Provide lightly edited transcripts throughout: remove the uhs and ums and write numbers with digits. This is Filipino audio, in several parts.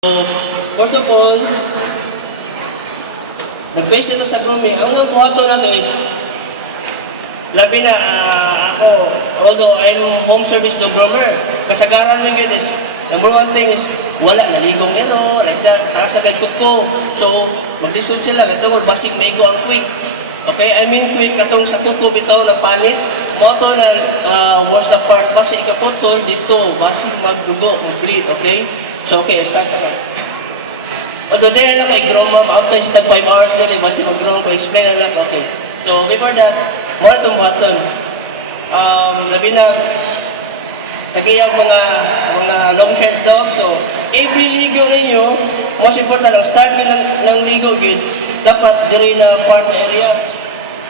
So, first of all, nag-base nito sa grooming. Ang nga buhato nato is, labi na ako, although I'm home service dog groomer, kasagaran mo yun is, number one thing is, wala, naligong like that, takasagad ko. So, mag-dissolve sila, ito mo, basig maigo ang quick. Okay, I mean quick, katong sa kuko bitaw na panit, moto na wash the part, basi ikaputol, dito, basi magdugo, mag-bleed, okay? So, okay, start na lang. Although, din na lang kay groom ma'am, after stag 5 hours din, basi mag-groom ko, explain na lang, okay. So, before that, more itong button. Labi na, nagiyang mga long-haired dog, so, every ligo ninyo, most important, ang start ng ligo, dapat diri na part area,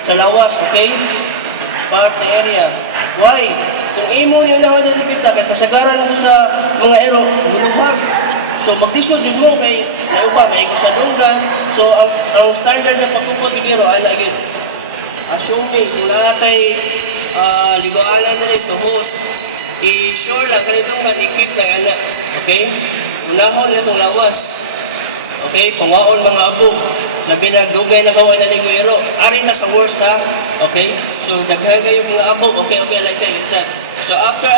sa lawas, okay? Part area. Why? Kung imo nyo na dito, kaya kasagaran mo sa mga ero, luluhag. So, magdisod yun mo kay naupa, may sa dunggan. So, ang standard na pagkupot ng ero, ana yun. Assuming, kung nakatay ligoanan na rin sa host, i-sure lang, ganitong kan-equip na anak. Okay? Unahon na itong lawas. Okay? Pangaon mga abog. Labi na dugay na gawin na liguero. Ari na sa worst ha. Okay? So, daghan kayo mga abog. Okay, like that. So, after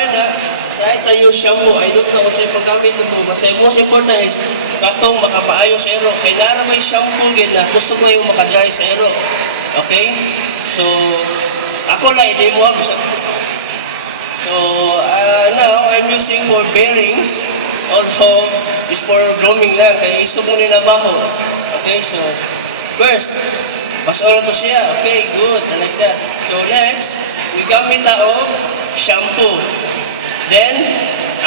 try tayo shampoo. I don't know kung sa'yo paggamit nito. Mas most important is, katong makapaayo sa ero. Kaya nara may shampoo gin na gusto ko yung makadry sa ero. Okay? So, ako lang, hindi mo gusto. So, now, I'm using for bearings. Also, is for grooming lang. Kaya isog mo nila baho. Okay, so, first, baso na to siya. Okay, good. I like that. So, next, we gamit na shampoo. Then,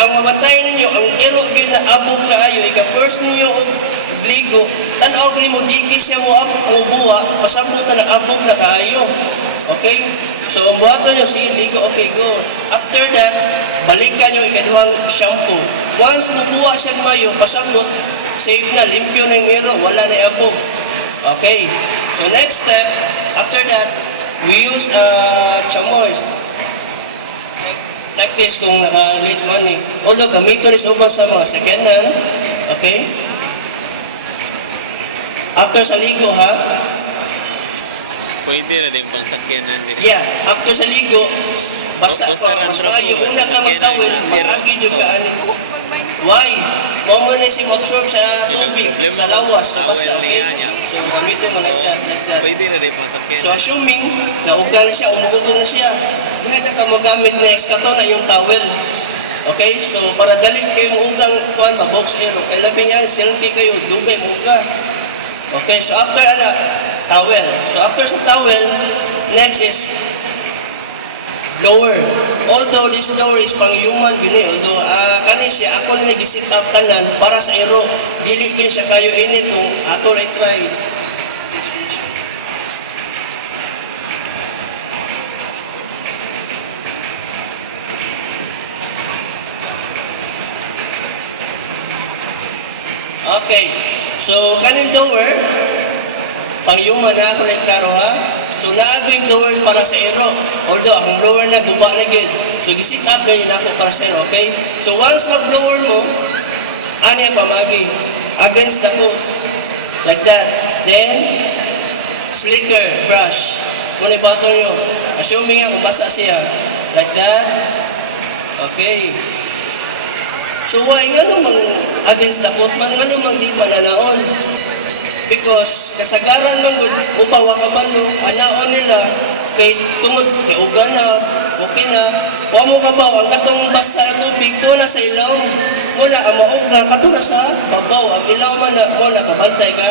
ang mamatay ninyo, ang ero yun na abog kaayo, ika-first ninyo ligo, tanaw ni mo, dikis siya mo ang buwa, pasabutan na abog na kaayo. Okay? So, ang buhato nyo, sige, ligo, okay, go. After that, balikan nyo ikaduhang shampoo. Once mabuha siya mayo, pasabot, safe na, limpyo na yung ero, wala na yung abog. Okay? So, next step, after that, we use chamois. Like this, kung naka-late money. Although, gamiton is ubang sa mga second hand. Okay? After sa ligo, ha? Pwede na din pang sakyanan din. Yeah, after sa ligo, basa ko. Mas maayo, una ka magtawil, maragi yung kaani. Why? Mamo na siya absorb sa tubig, sa lawas, sa basa, okay? So, gamitin mo like that. Pwede na din pang sakyanan. So, assuming, nauga na siya, umugugo na siya, hindi na ka magamit next, kato na yung towel. Okay? So, para dali kayong ugang kuhan, mabox air. Kaya labi niya, selfie kayo, dugay mo uga. Okay, so after towel. So after sa towel, next is blower. Although this blower is pang human gini, although kani siya ako na nag-sit up tanan para sa aero. Dili kin siya kayo init kung ato ray try. Okay. So, kanin blower, pang-human na ako klaro ha. So, naago yung blower para sa aero. Although, ang blower na guba na gid. So, gisit up na yun ako para sa aero, okay? So, once mag-blower mo, ano yung pamagi? Against the coat. Like that. Then, slicker, brush. Kung yung bottle nyo. Assuming nga kung basa siya. Like that. Okay. So why nga naman against the coat man, nga naman di mananaon? Because kasagaran man upawa ka man no, anaon nila kay tungod kay ugan na, okay na. Wa mo kabaw ang katong basa tubig to na sa ilaw. Wala ang mauga kato na sa babaw. Ang ilaw man na wala kabantay ka.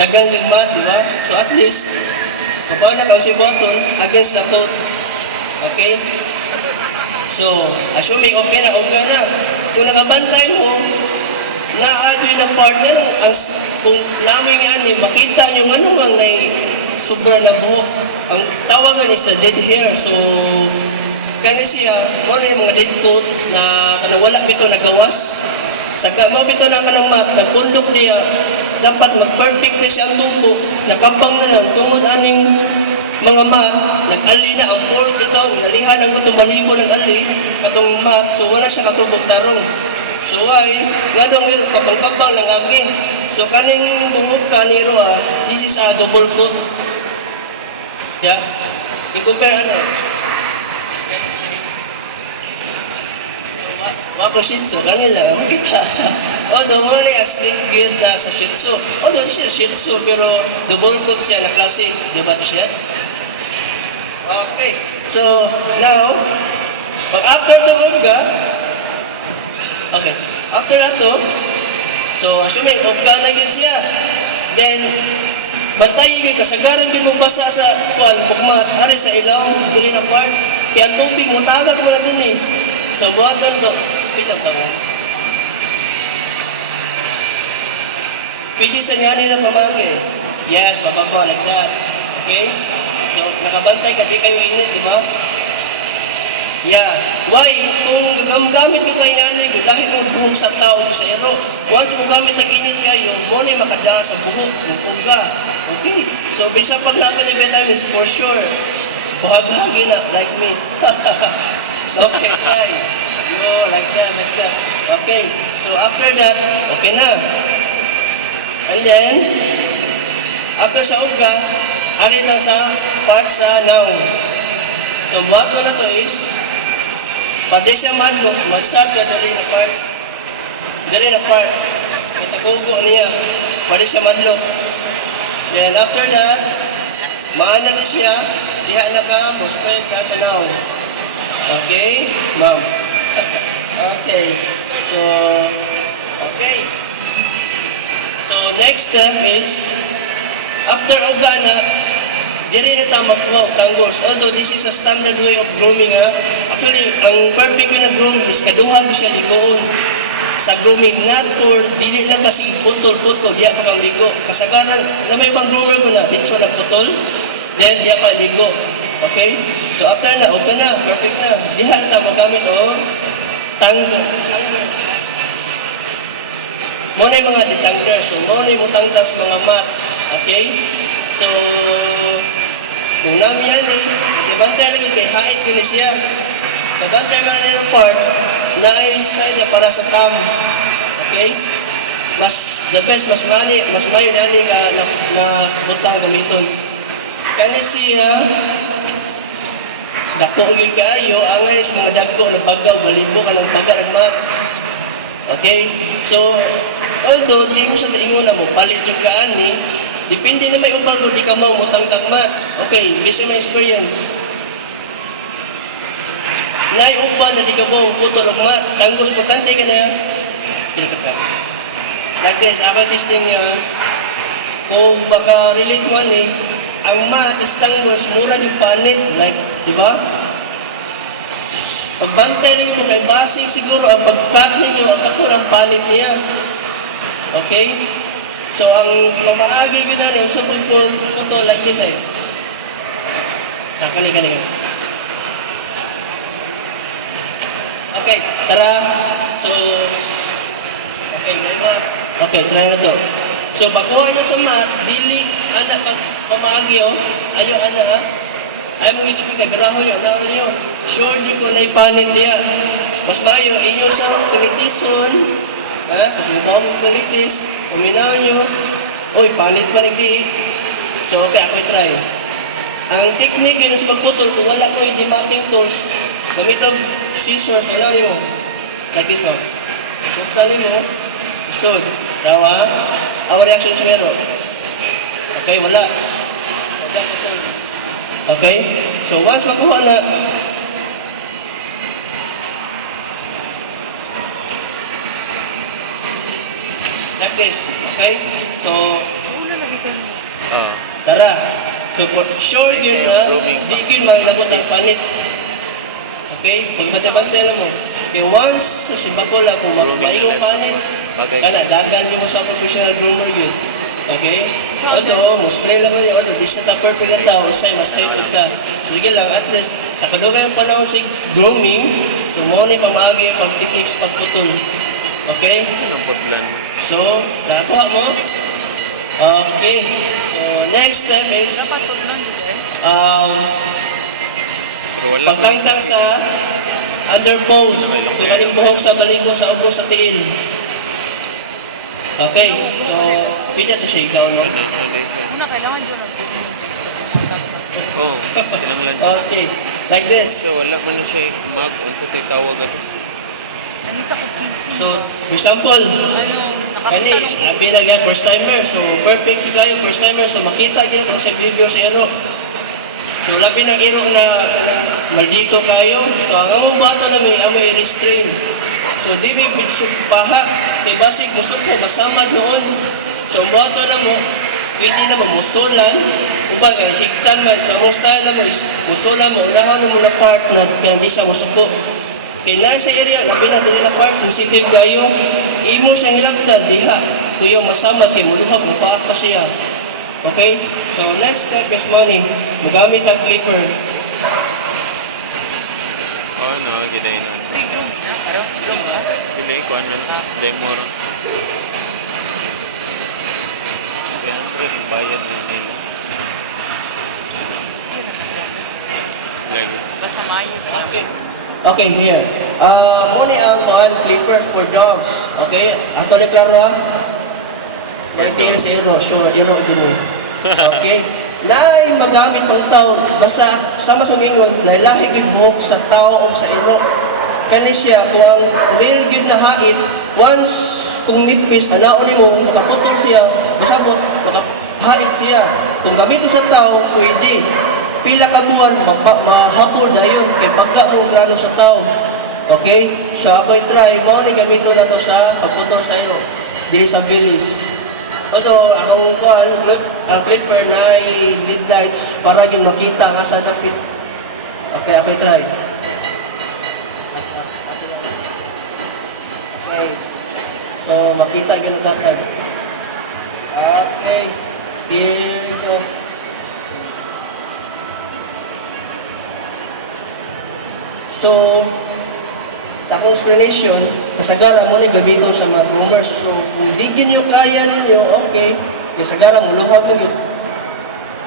Dagang ligmat, di ba? So at least kabaw na ka si button against the coat. Okay? So, assuming okay na, kung nakabantay mo, na-adjoy ng partner, kung namin nga makita nyo nga naman na sobra na buhok. Ang tawagan is the dead hair. So, kani siya, wala yung mga dead coat na wala bito nagawas. Saka mo bito na kanang mat, nagpundok niya, dapat mag-perfect na siya ang tubo, nakabang na lang, tungod aning mga mat, nag-ali na ang force dito, nalihan ang katong balibo ng ali, katong mat, so wala siya katubog tarong. So why? Nga daw ngayon, kapang-kapang lang agi. So kaning bungog ka ni Roa, this is a double coat. Yeah? I-compare ano? Wako Shih Tzu, kanila, makita. Although, muna na yung slick build na sa Shih Tzu. Although, siya Shih Tzu, pero double coat siya na classic, di ba siya? Okay, so, now, pag after tungod ka, okay, after na to, so, assuming, ka na yun siya, then, bantay yung kasagaran din mo basa sa kuwan, pagmat, ari sa ilaw, dili na part, kaya ang tubig, matagag mo na din eh. So, buhatan to, pitang tamo. Pwede sa niya na pamangge. Yes, papagawa like that. Okay? So, nakabantay ka, di kayo init, di ba? Yeah. Why? Kung gamit ko kayo nanay, dahil mo buhok sa tao sa ero, once mo gamit ang init kayo, mo na makadala sa buhok, kung ka. Okay? So, bisa pag namin ni vitamins, for sure, bahagi na, like me. Okay, guys. Yo, like that, like that. Okay, so after that, okay na. And then, after sa uga, ari na sa part sa noun. So, buhat ko na to is, pati siya madlok, masag ka dali na part. Dali na part. Itagugo niya, pati siya madlok. Then, after that, maana na siya, diha na ka, muspay ka sa noun. Okay, ma'am. Okay. So, okay. So, next step is, after uga na, diri na tayo magkuha tanggos. Although this is a standard way of grooming, ha? Actually, ang perfect na groom is kaduhag siya ligoon sa grooming. Not for, dili lang kasi putol-putol, diya pa kang ligo. Kasagaran, na may ibang groomer ko na, dito na putol, then diya pa ligo. Okay? So after na, okay na, perfect na. Diha na tayo magamit o tango. Muna yung mga detangler. So muna yung mutangtas mga mat. Okay? So, kung namin yan eh, ibantay lagi kay hait ko ni siya. Ibantay man nila part na ay side para sa tam. Okay? Mas, the best, mas mayo na na butang gamiton. Kani siya, dako yung kayo, angay sa mga dagko na bagaw, balibo ka ng baga ng mat. Okay? So, although di mo siya naingon na mo, palit yung gaani, depende na may ubang di ka mau mutang mat. Okay, based on my experience. Naiuban na di ka mau putol og mat, tanggos importante ka na, dili ka. Like this, ako testing niya, kung baka relate mo ani, ang mat is tanggos, mura yung panit, like, di ba? Pagbantay ninyo mo kay basing siguro ang pag-cut ninyo ang kato ang panit niya. Okay? So ang mamaagi yun na niyo sa puto like this ay. Kani. Okay, tara. So, okay, ganyan. Okay, try na to. So, bakuha nyo sa mat, dili, anak, pag pamaagi o, ayo, anak, ha? Ay mong HP ka, garaho nyo, garaho nyo. Sure, di ko na ipanit niya. Mas mayo, inyo sa kumitison, ha? Kung ikaw mong kumitis, uminaw nyo, oy, panit pa nagdi. So, okay, ako i-try. Ang technique yun sa pagputol, kung wala ko yung demapping tools, gamitag scissors, ano mo? Like this, no? Buksan mo, isod. Tawa, our reaction sa meron. Okay, wala. Okay? So, once makuha na, like this. Okay? So, tara. So, for sure yun na, di yun mailabot ang panit. Okay? Pagbantay-bantay lang mo. Okay, once, si Bacola, kung maingong panit, kana, dagan nyo mo sa professional groomer yun. Okay? Oto, spray lang mo yun. Oto, di siya ta perfect na tao. Isay, masay po ta. So, sige lang, at least, sa kadugay yung panahon si grooming, so, mo na pamagi yung pag-techniques pagputol. Okay? So, nakuha mo? Okay. So, next step is, pagtangtang sa under pose. Kung kaning buhok sa baligo sa upo sa tiil. Okay, so pwede to siya ikaw, no? Una, kailangan yun ang Oo, kinanglan. Okay, like this. So, wala man na siya mag unsa tay tawagan. Nandito ko kissing. So, for example, Ano, kani, nakapitan labi na yan, first timer. So, perfect kayo, first timer. So, makita yun kung sa video si Ero. So, labi ng Ero na maldito kayo. So, ang among bata na may amoy restrain. So, di may paha. Kay basig, gusto ko, masamad noon. So, ang bata na mo, pwede na mamusulan. Upag, higtan man. So, among style na mo is, musulan mo, unahan mo na part na kaya di siya musuko. Kaya na sa area, labi na din na part, sensitive kayo. Imo siyang hilabtan, diha. Kuyang masamad, kay muluhag, mapaak pa siya. Okay? So, next step is money. Magamit ang clipper. Oh, no, gilay na. Free room na, pero room ba? Gilay ko ano, demo ron. Siyempre, bayad din nila. Like, Basta maayos lang. Okay, here. Muna ang clippers for dogs. Okay? Ato ni klaro ha? Maintain sa Ero. Sure, Ero din. Okay? Naay magamit pang tao. Basta, sama sumingon, nailahig yung buhok sa tao o sa Ero. Kani siya, kung ang real good na hait, once kung nipis, anaon mo, makaputol siya, masabot, makahait siya. Kung gamito sa tao, pwede. Pila ka buwan, mahabol dayon kay pagka mo grano sa tao. Okay? So ako'y try, mo ni gamito na to sa pagputol sa ilo. Dili sa bilis. Although, ang clipper na lead lights para yung makita nga sa dapit. Okay, ako'y try. Okay. So, makita yun ang datag. Okay. Here we go. So, sa akong explanation, kasagara mo na gamiton sa mga groomers. So, kung di nyo kaya ninyo, okay. Kasagara mo, luha mo yun.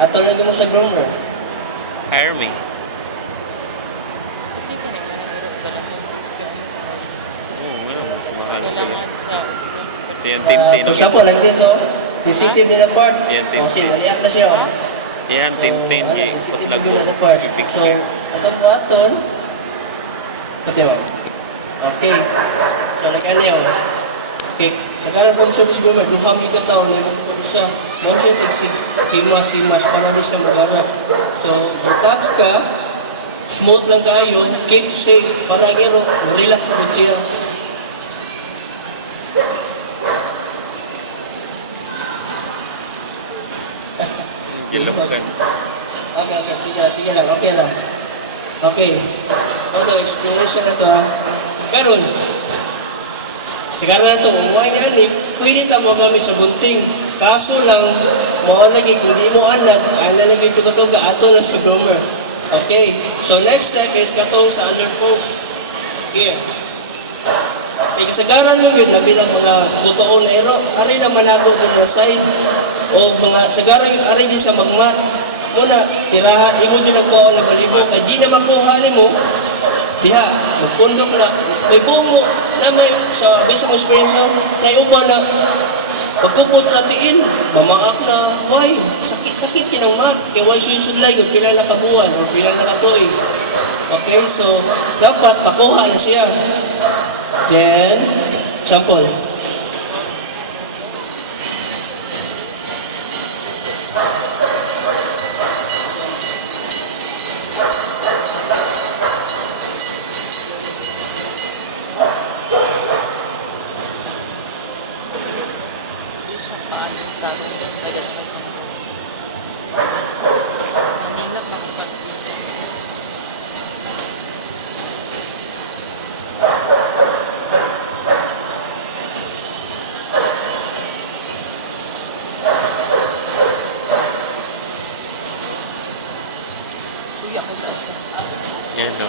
Ato na mo sa groomer. hire me. Hindi ka rin alam, Oo, nga, mas mahal sila. kailangan sa Kasi yung tintin. For example, like this, oh. Sensitive nila part. Yan, O, sinaliak na siya, oh. Yan, tintin niya. Sensitive Putlag nila ko. na part. Big So, ato po aton. Pati mo. Okay. So, like ano yun. Okay. Sa kanan kong service groomer, duham yung kataon na yung mga sa more siya tagsig himas-himas para di siya magarap. So, touch ka, smooth lang kayo, keep safe, para gero, relax na siya. Gilok ka. Okay, sige lang, okay lang. Okay. Ito, exploration na to ha. Karon, sigara na to, umuha niya ni, pwede ta mo gamit sa bunting. Kaso lang, mo lagi, kung di mo anak, lagi tuga-tuga, ato na sa groomer. Okay, so next step is katong sa under post. Here. May kasagaran mo yun, labi ng mga butoon na ero, ari na manago din na side, o mga sagaran yung ari di sa magmat. Muna, tirahan, imo dyan nagkuha na balibo, kaya di na makuha ni mo, diha, magpundok na, may bungo na may, sa basic experience na, naiupa na, pagpupot sa tiin, mamaak na, why, sakit kinang mat, kaya why susudlay, kung pila na kabuhan, o pila na katoy. Okay, so, dapat makuha na siya. Then, sample. hindi siya paayos dati. Agad siya sa Manila, pakukat. Suya ko sa siya. Yan, no.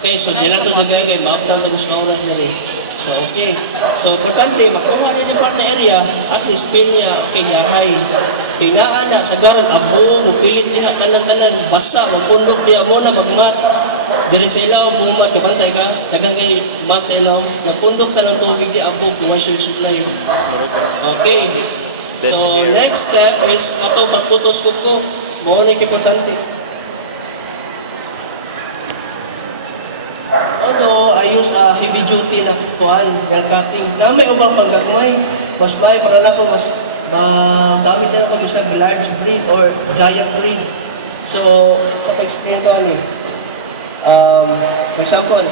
Okay, so di na ito nagay kay maaptan na gusto ka oras na rin. So, okay. So, importante, makuha niya yung part na area, at least feel niya, okay, yahay. Pinaan na, sagaran, abo, mupilit niya, tanan-tanan, basa, magpundok niya muna, magmat. Dari sa ilaw, bumat, kapantay ka, dagang kayo mat sa ilaw, nagpundok ka ng tubig di abo, commercial supply. Okay. So, next step is, ato pagputos ko. Muna yung importante. Although, I use a heavy duty na kuhan, yung cutting. Na may ubang panggagmay. Mas may, para na ko, mas gamit na ako sa large breed or giant breed. So, sa pag-explain ko ano for example,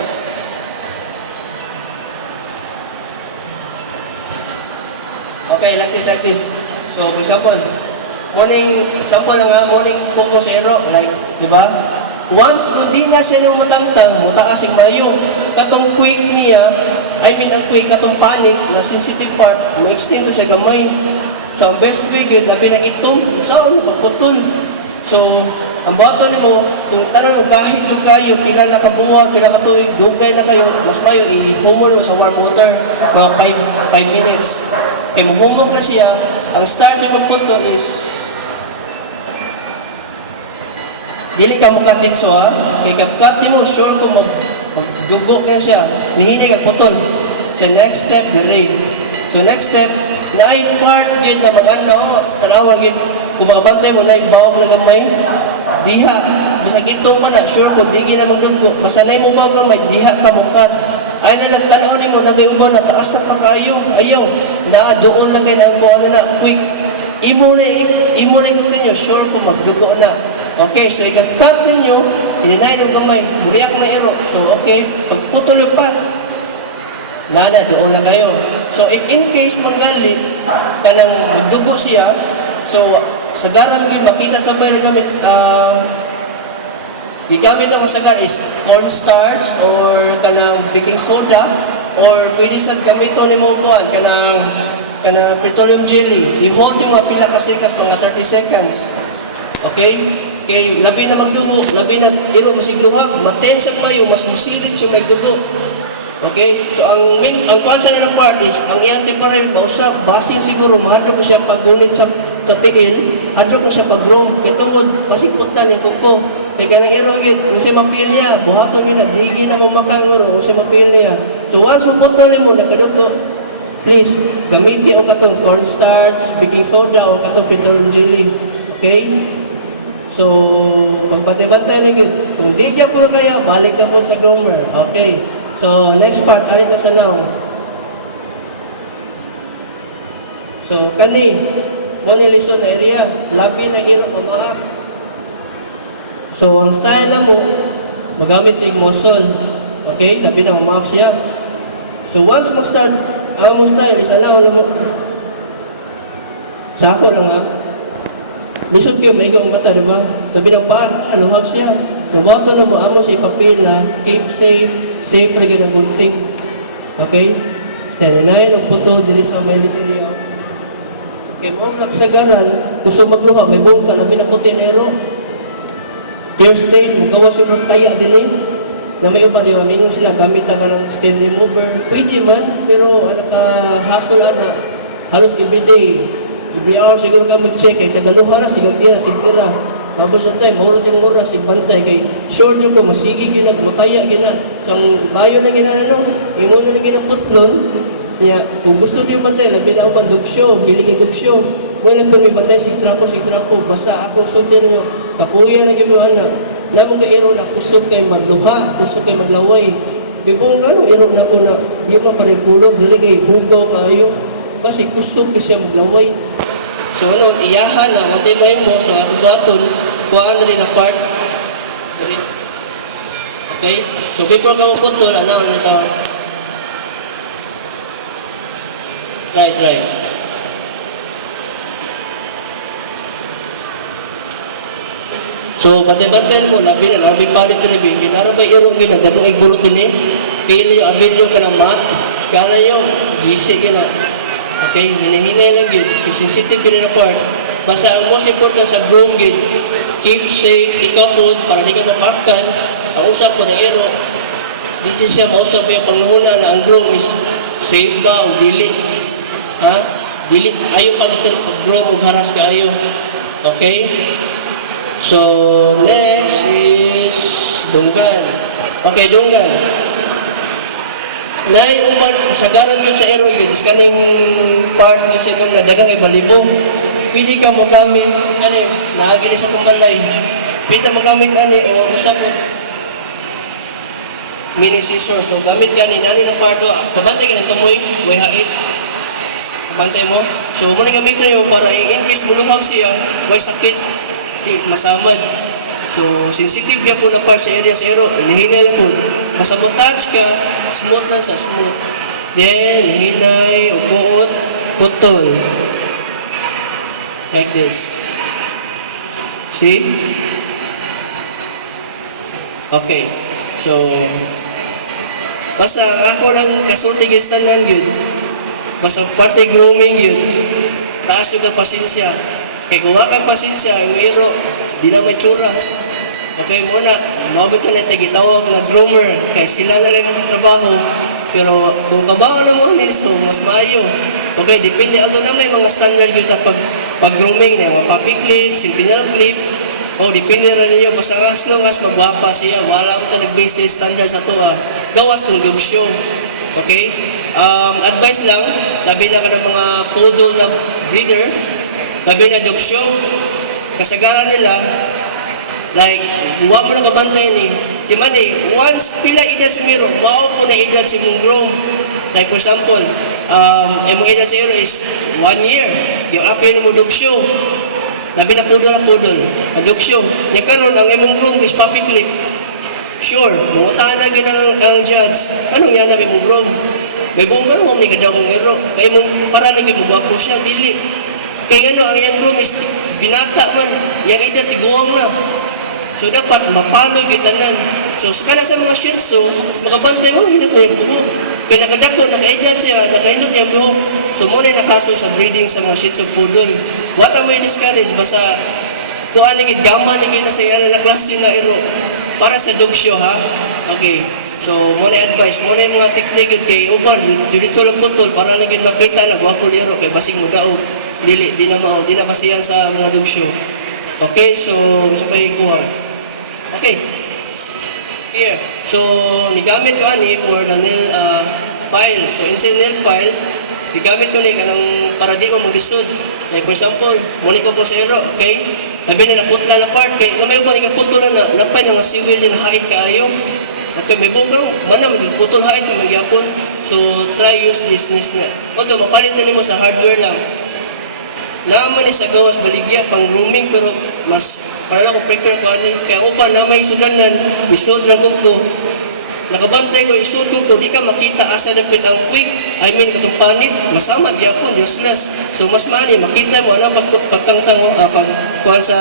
okay, like this. So, for example, example na nga, morning kuko zero, like, di ba? Once, kung di na siya nung matangtang, mutaas yung mayo, katong quick niya, ang quick, katong panic, na sensitive part, ma-extend to siya gamay. So, ang best way, yun, labi na itom, saan, pagputol. So, ang bato ni mo, kung tanong mo, kahit yung kayo, pila na kabuwag, pila katuig, dugay na kayo, mas mayo, i-humol mo sa warm water, mga 5 minutes. Kaya mahumok na siya, ang start yung magputol is, dili ka mo katikso ha, kaya kapkat mo, sure kung magdugo ka siya, nihinig ang putol. So next step, delay. So next step, na ay part yun na mag-ana o, tanawag yun, kung makabantay mo na ibawag na gamay, diha, bisag itong ka na, sure kung di na magdugo, kasanay mo bawag gamay, diha ka mukat. Ay na nagtanaw ni mo, nagayuban na, taas na pa kayo, ayaw, na doon na kayo na ang kuha na, quick, imo na continue, sure kung magdugo na. Okay, so i-cut ninyo, ininay ng gamay, muriyak na iro. So, okay, pagputol pa, nana, doon na kayo. So, if in case manggalit, kanang magdugo siya, so, sagaran yun, makita sa bayan gamit, gigamit ang sagar is cornstarch or kanang baking soda or pwede sa gamito ni mo buwan kanang petroleum jelly. I-hold yung mga pila kasikas mga 30 seconds. Okay? Kay labi na magdugo, labi na iro masigluhag, matensa mayo, mas musilit siya magdugo. Okay? So ang kwansa na ng part is, ang iyang temporary pausap, basing siguro, mahadro ko siya pag-unit sa tiil, hadro ko siya pag-row, kaya tungod, basing punta niya kuko. Kaya kanang iro yun, kung siya mapil niya, buhaton yun na, digi na mamakang mo, kung siya mapil niya. So once puputol mo, nagkadugo, please, gamiti o katong cornstarch, baking soda, o katong petroleum jelly. Okay? So, pagpatay-bantay lang yun. Kung di niya po kayo, balik na po sa grower. Okay. So, next part, arin ka sa now. So, kani, monilison area, labi na hirap mamaak. So, ang style na mo, magamit yung muscle. Okay? Labi na mamaak siya. So, once mag-start, ang mo style is ano mo. Sako lang ha. Lisod kayo, may ikaw ang mata, diba? Sabi ng paan, aluhag siya. So, bato na mo, amo siya ipapil na keep safe lagi ng gunting. Okay? Taninayin ang puto, dili sa may litiliyaw. Okay, mo ang nagsagaran, gusto magluha, may buong ka, labi na putinero. Tear stain, magawa siya ng kaya din eh. Na may upa, diba? Mingon sila, gamit ka ng stain remover. Pwede man, pero naka-hustle na, halos everyday. Every hour siguro ka mag-check, kay tagaluha na, siguro tira, sigtira. Habang sa time, maulot yung mura, sigbantay, kay sure nyo ko, masigi gina, mutaya gina. So, ang bayo na gina, imo na ginaputlon, niya, kung gusto niyo bantay, labi na ako dugsyo, biling yung dugsyo. Wala kung may bantay, sigtrapo, basta ako sultin nyo, kapuya na gano'n na. Namang ka-iro na kusog kay magluha, kusog kay maglaway. Bipong gano'n, iro na ko na, di pa panikulog, dili kay hugaw kayo. Kasi kusog kay siya maglaway. So ano, iyahan na, matibay mo sa aton, kuhaan na rin ang part. Okay? So before ka maputol, ano ito? Try. So, batay-batay mo, labi palit rin, kinaro ba iro gina, datong igburot din eh. Kaya yung abid yung ka ng mat, kaya yung gisi gina. Okay, hinahinay lang yun. Sensitive yun na part. Basta ang most important sa broom yun, keep safe, ikapon, para di ka mapaktan. Ang usap ko ng ero, di siya mausap yung pangunguna na ang broom is Safe ba o dili? Ha? Dili. Ayaw pag-grow o haras ka ayaw. Okay? So, next is dunggan. Okay, dunggan. Upan, kasagaran yun sa aero, is kaning part ni siya doon na dagang ay balibong. Pwede ka mo gamit, naagili sa kumbalay. Pwede mo gamit, o sa po. Mini scissor. So, gamit ka ni ng parto. Kabantay ka ng kamoy, way hait. Kabantay mo. So, muna gamitin nyo para i-increase mo lumang siya, way sakit, masamad. So, sensitive ka po na part sa area sa aero, nahinay po. Masabot touch ka, smooth na sa smooth. Then, nahinay, upuot, putol. Like this. See? Okay. So, basta ako lang kasulti gistanan yun. Basta parte grooming yun. Taas yung pasensya. Kaya kung wakang pasensya, yung iro, di na may tsura. Okay, muna, mabot na natin gitawag na groomer. Kaya sila na rin ang trabaho. Pero kung kabawa na mo nilisto, mas maayo. Okay, depende. Although na may mga standard yun sa pag-grooming na mga puppy clip, sentinel clip. O, depende na ninyo. Basta as long as magwapa siya, wala ko ito nag-base din standard sa ito. Gawas kung dog show. Okay? Advice lang, labi na ka ng mga poodle na breeder, labi na dog show, kasagaran nila, like, huwag mo na kabantay ni, di man once pila edad si Miro, mao po na edad si mong groom. Like for example, yung mga edad si Miro is 1 year, yung apel mo dog show, labi na poodle, ang dog show. Yung kanon, ang imong groom is puppy clip. Sure, mungutahan na ganang ang judge. Anong yan na may mong groom? May buong gano'n, may gadaw mong ero. Kaya mong para lagi mo gwapo siya, dili. Kaya ang yung groom is binata man. Yung edad, tiguang na. So dapat mapanoy gitanan. So sa sa mga shih tzu, makabantay mo, hindi ko yung buhok. Kaya nakadako, nakaedad siya, nakahinot niya buhok. So muna yung nakaso sa breeding sa mga shih tzu poodle. Wata mo yung discourage, basta kung anong gaman ni kita sa iyan na klase na ero para sa dog show, ha? Okay. So, muna advice, muna yung mga technique yun kay uban, diretso lang putol, para lang yun makita na guwapo liro, kay basing mo daog. Dili, di na masiyan sa mga dog show. Okay, so, gusto pa yung kuha. Okay. Here. So, nigamit ko ani for the nail file. So, inside nail file, nigamit ko ni kanang para di ko mag-isod. Like for example, muna ko po sa ero, okay? Labi na naputla na part, kay na may uban ikaputol na napay na nga siwil din hait kayo. Okay, may bugaw, mana magputol hait na magyapon. So, try use this na. Although, mapalit na mo sa hardware lang. Naman ni sa gawas baligya, pang grooming, pero mas, para lang ko prefer ko ano. Kaya ako pa, na may sudanan, isod lang ko. Nakabantay ko, isod ko, di ka makita asa dapit ang quick. I mean, katong panit, masama, gyapon, useless. So, mas mali, makita mo, ano, pagtangtang mo, pagkuhan sa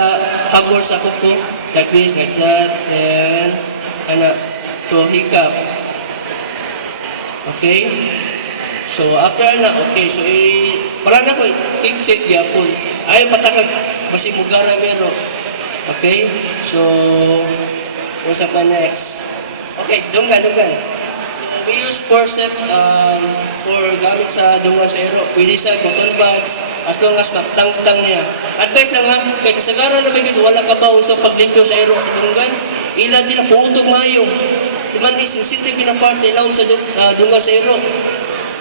habol sa kuko, like this, like that, and, ano, so, hikap. Okay? So, after na, okay, so, para na ko, fix it, gyapon. Ayaw patakag, basi mugara meron. Okay? So, what's up na next? Okay, dunggan. We use forceps for gamit sa dungan sa ero. Pwede sa cotton buds, as long as matangtang niya. Advice lang ha, kaya kasagaran na bagay, wala ka ba sa paglimpyo sa ero sa dunggan? Ilan sila puutog mayo. Tuman ni sensitive na part sa ilawon sa dungan sa ero.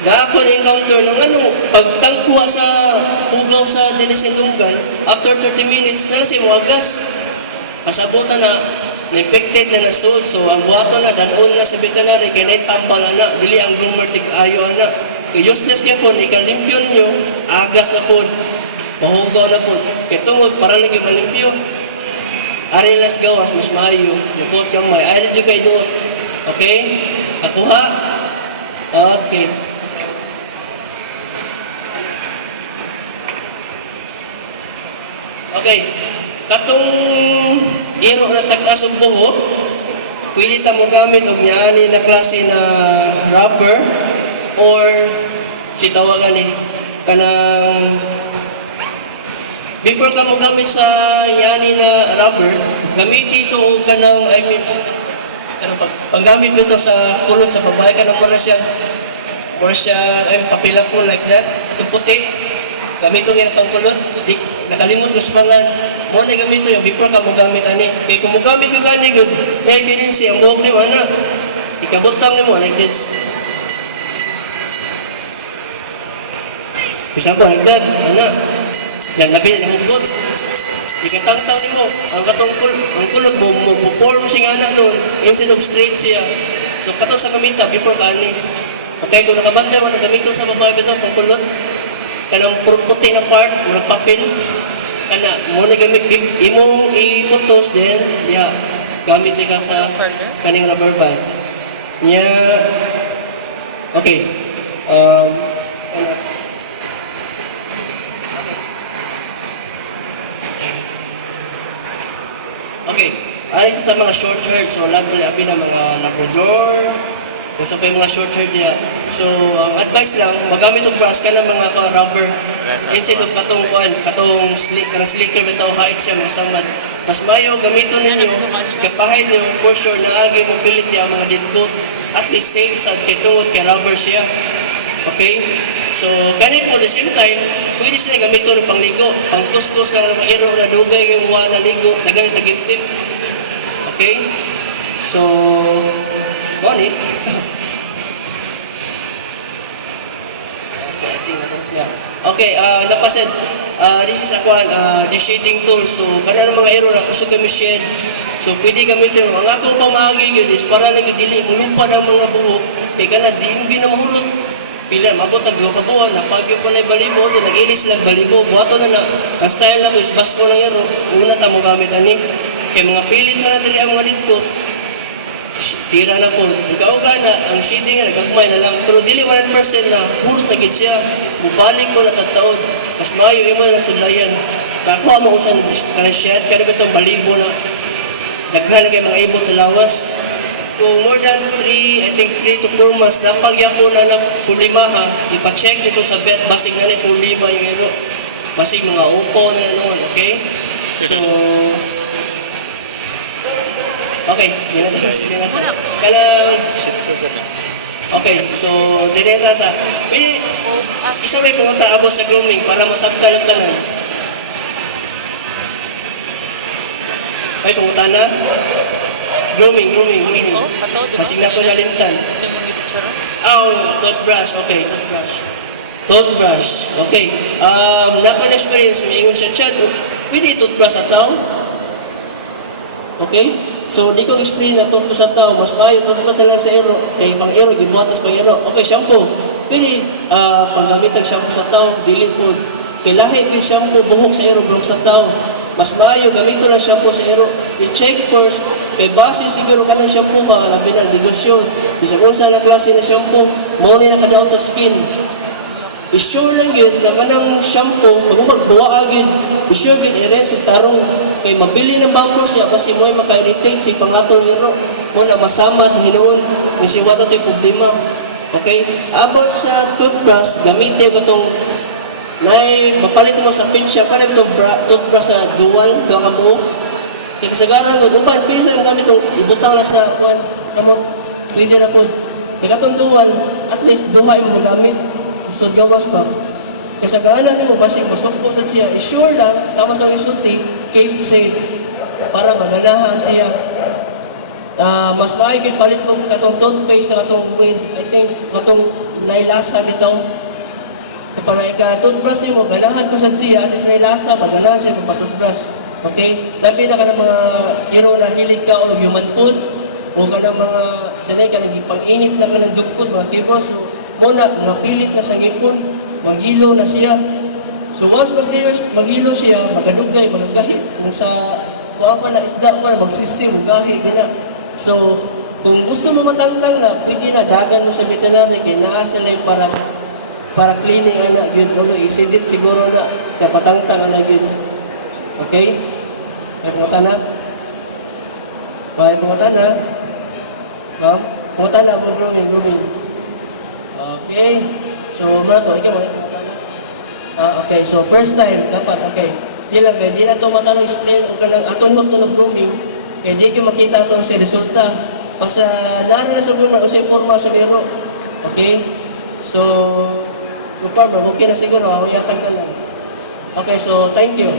Dapat na-encounter ng pagtangkuha sa pugaw sa dinis ng dunggan, after 30 minutes, na si muagas. Pasabutan na, infected na nasud, so ang buhato na, danon na sa veterinary, kaya naitambal na, dili ang groomer tig-ayo na. Kaya useless kaya po, ikalimpyo ninyo, agas na po, mahugaw na po. Kaya tungod, para lagi malimpyo. Arilas gawas, mas maayo, yung kamay, ayaw dyan kayo doon. Okay? Akuha? Okay. Okay. Katong iro na tag-asog buho, pwede ta mo gamit og niani na klase na rubber or sitawagan ni kanang before ka mo gamit sa yani na rubber, gamitin ito og kanang paggamit mo ito sa kulot sa babae kanang muna siya Or siya, ay papila ko like that, yung puti. Gamito nga pang kulot. Di, nakalimot ko sa pangan. Mo na gamito yung before ka mo gamit ani. Kaya kung mo gamit yung gani good, may tendency ang buhok ni mo na. Ikabutang ni mo like this. Bisa ko like that, ana. Yan labi na hugot. Ikatang-tang ni mo, ang kulot mo, form siya nga nun, instead of straight siya. So kato sa gamita, before ka ani. Okay, kung nakabanda mo na gamito sa babae ito, ang kulot, kanang puti na part, murag papel, kana, mo na gamit, imong iputos, then, diha, gamit ka sa kaning rubber band. Okay, ano, okay, alis sa mga short hair, so labi na mga labrador, kung sa pa yung mga short hair diya. So, ang advice lang, magamit og brush ka ng mga rubber instead of katong slicker bitaw height siya mga samad. Mas mayo gamiton ninyo kapahay niyo for sure na agi mo pilit niya mga dead coat. At least safe sa kitungod kay rubber siya. Okay? So, ganit mo the same time, pwede sila gamiton ng pangligo. Pang kuskus lang ng iro na dugay yung wala ligo na ganit tagip-tip. Okay? So, money. Okay, napasin. This is the shading tool. So, kanang mga ero na kusog kami shade. So, pwede gamitin. Ang akong pamahagi yun is para nagdili mulupad ang mga buhok. Kaya ka na, di yung ginamahulot. Pila, mabot naggawa ka buwan. Napagyo ko na yung balibo. Nag-inis lang balibo. Buhato na na. Ang style na ko is basko ng ero. Una ta mo gamit ani. Kaya mga pilit na dali ang mga dito. Tira na po. Ikaw ka na, ang shading nga, nagagmay na lang. Pero dili 100% na purot na gid siya. Mubalik ko na tataon. Mas mayo yung mga nasudlayan. Kakuha mo usan kanang shade, kada ba itong balibo na daghan na kayo mga ibot sa lawas. So more than 3 to 4 months, napagya ko na ng pulimaha, ipacheck nito sa vet, basig na na pulima yung ano. Basig mga upo na noon, okay? So, okay, hindi na kalang, okay, so, dineta sa, isa may pumunta ako sa grooming para masabta lang tanan. Ay, pumunta na? Grooming. Masig na ko nalintan. Toothbrush, okay, toothbrush, okay. Napa-experience, may ingon siya, Chad, pwede toothbrush at tao? Okay? So, di ko explain na toothbrush at tao, mas mayo, toothbrush na lang sa ero, kay pang ero, gibuhatas pang ero. Okay, shampoo. Pwede, panggamit ang shampoo sa tao, dilit po. Kay lahi yung shampoo, buhok sa ero, buhok sa tao. Mas mayo, gamito lang shampoo sa ero. I-check first, kay base siguro ka ng shampoo, makalabi ng negosyon. Bisa kung saan na klase na shampoo, mauni na kadaot sa skin. I-sure lang yun, na manang shampoo, pag magbuwa agad, i-sure yun, i-res, tarong. Kay mabili ng bangko siya, kasi mo ay maka-irritate si pangatol niro. Muna, masama at hinoon, kasi wata ito'y problema. Okay? About sa toothbrush, gamitin ko itong mapalit mo sa pinch siya, para itong toothbrush sa dual ka po. Kaya kasagaran doon, upan, pinsa yung gamit itong ibutang na sa kuwan, namang, pwede na po. Kaya itong dual, at least duha yung magamit. So, gawas pa. Kasagaran mo, basig masukpo sa siya, i-sure lang, sama sa isulti, Kate said, para maganahan siya. Mas maayos palit mo katong toothpaste sa katong weed. I think katong nailasa bitaw. Para ika-toothbrush mo, ganahan ko sa siya, at least nailasa, maganahan siya magpa-toothbrush. Okay? Labi na ka ng mga iro na hilig ka o human food, o ka ng mga, sanay ka naging pag-init na ka ng dog food, mga kibos, so, muna, mga pilit na sa ngipon, maghilo na siya. So once maghilo siya, magadugay, magagahi. Kung sa wapa na isda pa, magsisim, magahi, gina. So, kung gusto mo matangtang na, pwede na, dagan mo sa veterinary, kaya naasa na yung para cleaning anak yun. Kung isidit siguro na, kaya patangtang anak yun. Okay? Kaya pumunta na? Kaya pumunta na? Pumunta na, grooming. Okay. So, muna to. Ikaw mo. Okay. So, first time, dapat. Okay. Sila, di na ito matanong explain o kanang atong hot na grooming. Kaya di ko makita ito sa resulta. Basta, nari na sa grooming o sa forma sa biro. Okay. So farmer, okay na siguro, hawayatan ka lang. Okay, so thank you.